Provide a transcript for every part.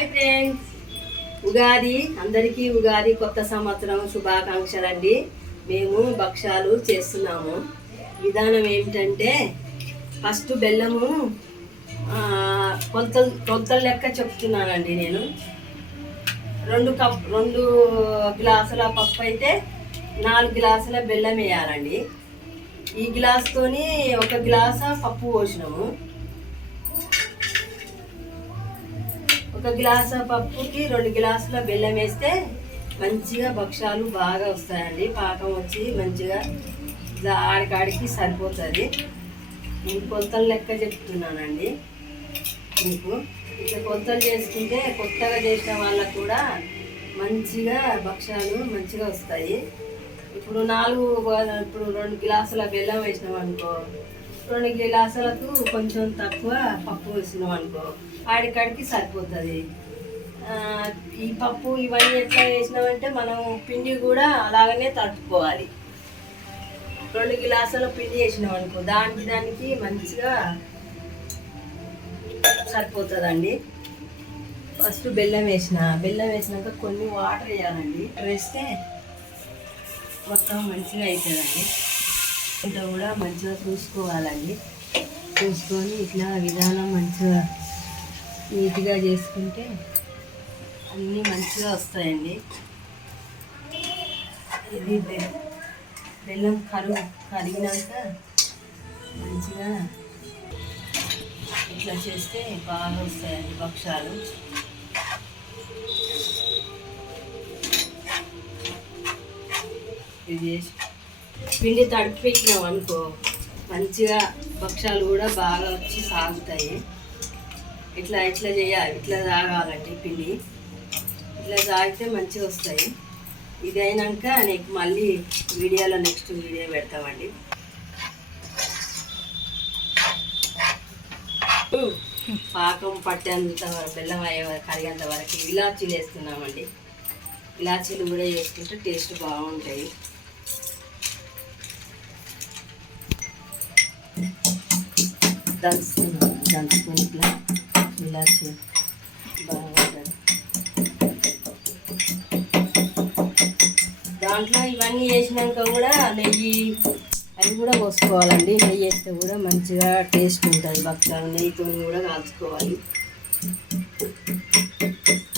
Hi friends, Ugadi అందరికీ ఉగాది కొత్త సంవత్సరం శుభాకాంక్షలు అండి. మేము భక్షాలు చేస్తున్నాము. విధానం ఏమిటంటే ఫస్ట్ బెల్లము కొలతల లెక్క చెప్తున్నానండి. నేను 2 గ్లాసుల పప్పు అయితే 4 గ్లాసుల బెల్లం వేయాలండి. ఈ గ్లాసుతోని 1 గ్లాసు పప్పు పోసినాము. 1 గ్లాసు పప్పుకి 2 గ్లాసుల బెల్లం వేస్తే మంచిగా భక్షాలు బాగా వస్తాయండి. పాకం వచ్చి మంచిగా ఆడికాడికి సరిపోతుంది. నేను కొలతలు లెక్క చెప్తున్నానండి మీకు. ఇట్లా కొలతలు చేసుకుంటే కొత్తగా చేసిన వాళ్ళకు కూడా మంచిగా భక్షాలు మంచిగా వస్తాయి. ఇప్పుడు 2 గ్లాసుల బెల్లం వేసినాం అనుకో, 2 గ్లాసులకు కొంచెం తక్కువ పప్పు వేసినాం అనుకో, ఆడికాడికి సరిపోతుంది. ఈ పప్పు ఇవన్నీ ఎట్లా వేసినామంటే మనం పిండి కూడా అలాగనే తట్టుకోవాలి. 2 గ్లాసుల పిండి వేసినాం అనుకో, దానికి మంచిగా సరిపోతుందండి. ఫస్ట్ బెల్లం వేసినాక కొన్ని వాటర్ వేయాలండి. వేస్తే మొత్తం మంచిగా అవుతుందండి. ఇంట్లో కూడా మంచిగా చూసుకోవాలండి. చూసుకొని ఇట్లా విధానం మంచిగా నీట్గా చేసుకుంటే అన్నీ మంచిగా వస్తాయండి. ఇది బెల్లం కరిగినాక మంచిగా ఇట్లా చేస్తే బాగా వస్తాయండి భక్షాలు. ఇది చేసి పిండి తడిపి పెట్టినాం అనుకో, మంచిగా భక్షాలు కూడా బాగా వచ్చి సాగుతాయి. ఇట్లా చేయాలి, ఇట్లా తాగాలండి పిండి. ఇట్లా తాగితే మంచిగా వస్తాయి. ఇది అయినాక నీకు మళ్ళీ వీడియోలో నెక్స్ట్ వీడియో పెడతామండి. పాకం పట్టేంత బెల్లం కరిగేంత వరకు ఇలాచీలు వేస్తున్నామండి. ఇలాచీలు కూడా వేసుకుంటే టేస్ట్ బాగుంటాయి. దంచుకొని ఇట్లా ఇలాచి బాగుంటుంది. దాంట్లో ఇవన్నీ వేసినాక కూడా నెయ్యి అవి కూడా పోసుకోవాలండి. నెయ్యి వేస్తే కూడా మంచిగా టేస్ట్ ఉంటుంది. భక్షాలు నెయ్యితో కూడా కాల్చుకోవాలి,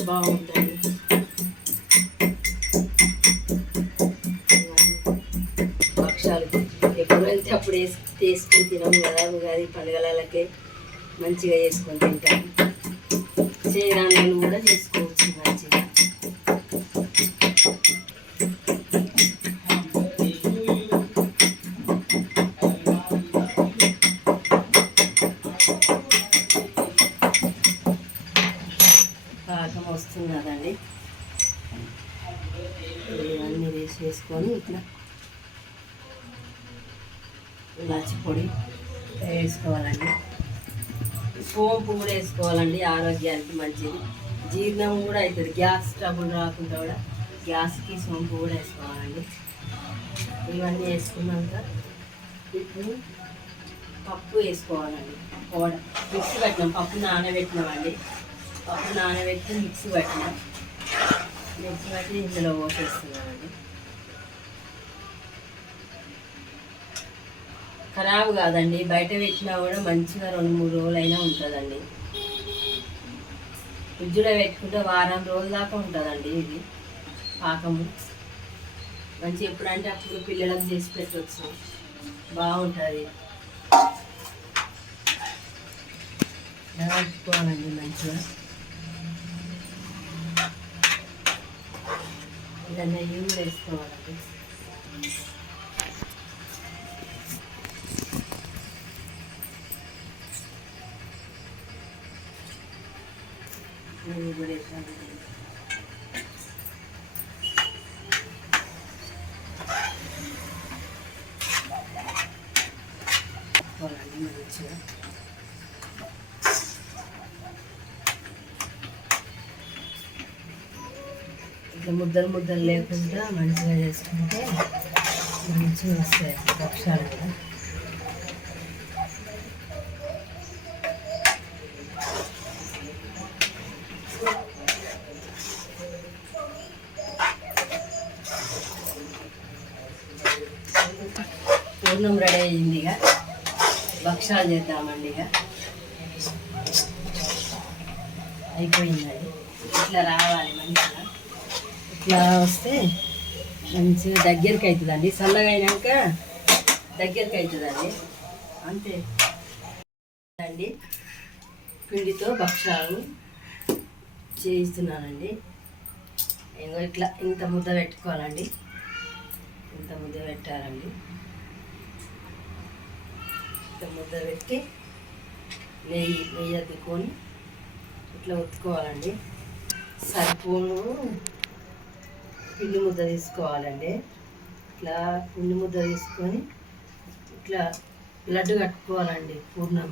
బాగుంటుంది. భక్షాలు ఎప్పుడు వెళ్తే అప్పుడు వేసుకొని తినాము కదా. ఉగాది పండుగలకే మంచిగా వేసుకొని తింటాము. చేయరాళ్ళు కూడా చేసుకోవచ్చు మంచిగా. పాకం వస్తున్నదండి. ఇవన్నీ వేసుకొని ఇట్లా ఇలాచి పొడి వేసుకోవాలండి. సోంపు కూడా వేసుకోవాలండి, ఆరోగ్యానికి మంచిది. జీర్ణం కూడా అవుతుంది. గ్యాస్ ట్రబుల్ రాకుండా కూడా గ్యాస్కి సోంపు కూడా వేసుకోవాలండి. ఇవన్నీ వేసుకున్నాక ఇప్పుడు పప్పు వేసుకోవాలండి. మిక్సీ పెట్టినాం, పప్పు నానబెట్టినామండి. పప్పు నానబెట్టి మిక్సీ పెట్టి ఇందులో పోసేస్తున్నామండి. ఖరాబ్ కాదండి, బయట పెట్టినా కూడా మంచిగా 2-3 రోజులైనా ఉంటుందండి. ఫ్రిడ్జ్లో పెట్టుకుంటే వారం రోజుల దాకా ఉంటుందండి. ఇది పాకము మంచి ఎప్పుడంటే అప్పుడు పిల్లలకు చేసి పెట్టవచ్చు, బాగుంటుంది. పెట్టుకోవాలండి మంచిగా. ఇలా నెయ్యి కూడా వేసుకోవాలండి. నెయ్యి కూడా వేసుకోవాలండి. మంచిగా ఇట్లా ముద్దలు లేకుండా మంచిగా చేసుకుంటే మంచిగా వస్తాయి భక్షాలు కూడా. పూర్ణం రెడీ అయ్యింది. ఇక భక్షాలు చేద్దామండి. ఇక అయిపోయిందండి. ఇట్లా రావాలి మంచిగా. ఇట్లా వస్తే మంచిగా దగ్గరికి అవుతుందండి. చల్లగా అయినాక దగ్గరికి అవుతుందండి. అంతే అండి. పిండితో భక్షాలు చేయిస్తున్నానండి. ఇట్లా ఇంత ముద్ద పెట్టుకోవాలండి. ఇంత ముద్ద పెట్టాలండి. ఇంత ముద్ద పెట్టి నెయ్యి అద్దుకొని ఇట్లా ఒత్తుకోవాలండి. సరిపోను పిండి ముద్ద తీసుకోవాలండి. ఇట్లా పిండి ముద్ద తీసుకొని ఇట్లా లడ్డు కట్టుకోవాలండి. పూర్ణం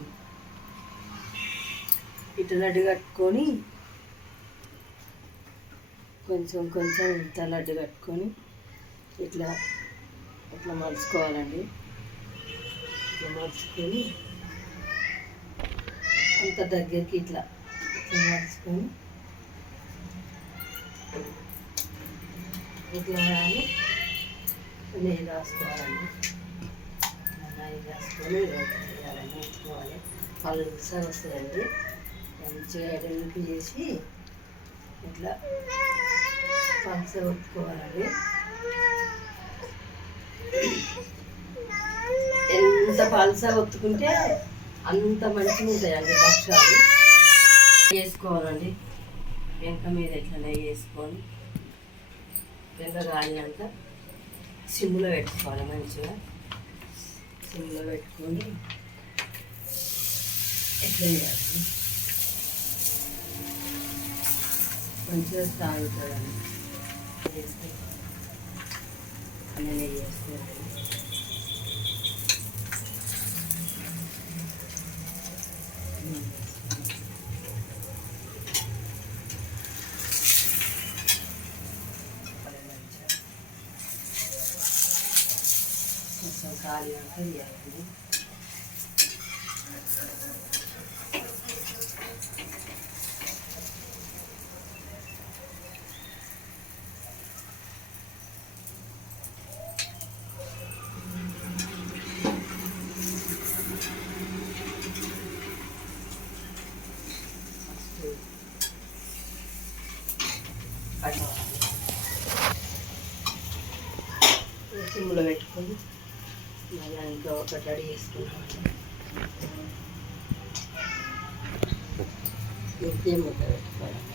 ఇట్లా లడ్డు కట్టుకొని కొంచెం కొంచెం ఇంత లడ్డు కట్టుకొని ఇట్లా ఇట్లా మలుచుకోవాలండి. ఇట్లా మలుచుకొని అంత దగ్గరికి ఇట్లా ఇట్లా మలుచుకొని ఇట్లా నెయ్యి రాసుకోవాలండి. నెయ్యి రాసుకొని వేయాలండి. ఉంచుకోవాలి. పలుసగా వస్తుందండి. మంచిగా ఎడలింపు చేసి ఇట్లా పలుసగా ఒత్తుకోవాలండి. ఎంత పలుసగా ఒత్తుకుంటే అంత మంచిగా ఉంటాయండి భక్షాలు. వేసుకోవాలండి. వెనక మీద ఇట్లా నెయ్యి వేసుకొని వెనక కాలినాక సిమ్లో పెట్టుకోవాలి. మంచిగా సిమ్లో పెట్టుకొని ఎట్లా చేయాలి. మంచిగా తాగుతుందండి. వేస్తే అన్నీ నెయ్యి వేసుకోవాలి. కొంచెం కాలినాక వేయాలండి. సిమ్లో పెట్టుకొని మళ్ళీ ఇంకా ఒకటి రెడీ చేసుకున్నామండి. ఇంకే ముద్ద పెట్టుకోవాలండి.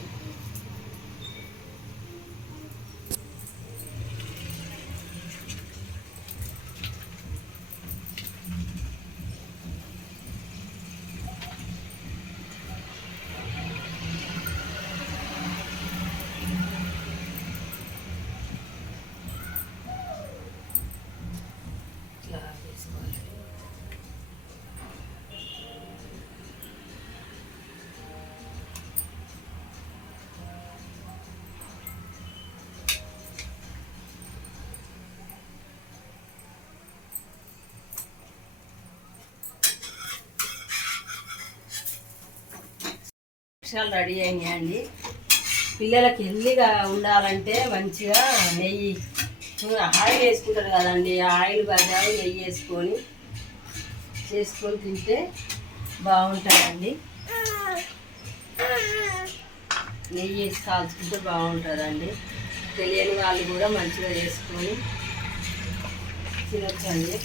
భక్షాలు రెడీ అయినాయండి. పిల్లలకి హెల్దీగా ఉండాలంటే మంచిగా నెయ్యి ఆయిల్ వేసుకుంటారు కదండి. ఆయిల్ బజారు నెయ్యి చేసుకొని తింటే బాగుంటుందండి. నెయ్యి వేసి కాల్చుకుంటే బాగుంటుందండి. తెలియని వాళ్ళు కూడా మంచిగా చేసుకొని తినొచ్చండి.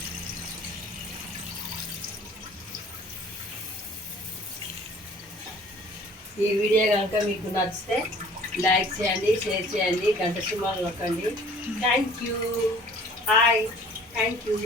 ఈ వీడియో కనుక మీకు నచ్చితే లైక్ చేయండి, షేర్ చేయండి, గంట సింబల్ నొక్కండి. Thank you. Hi. Thank you.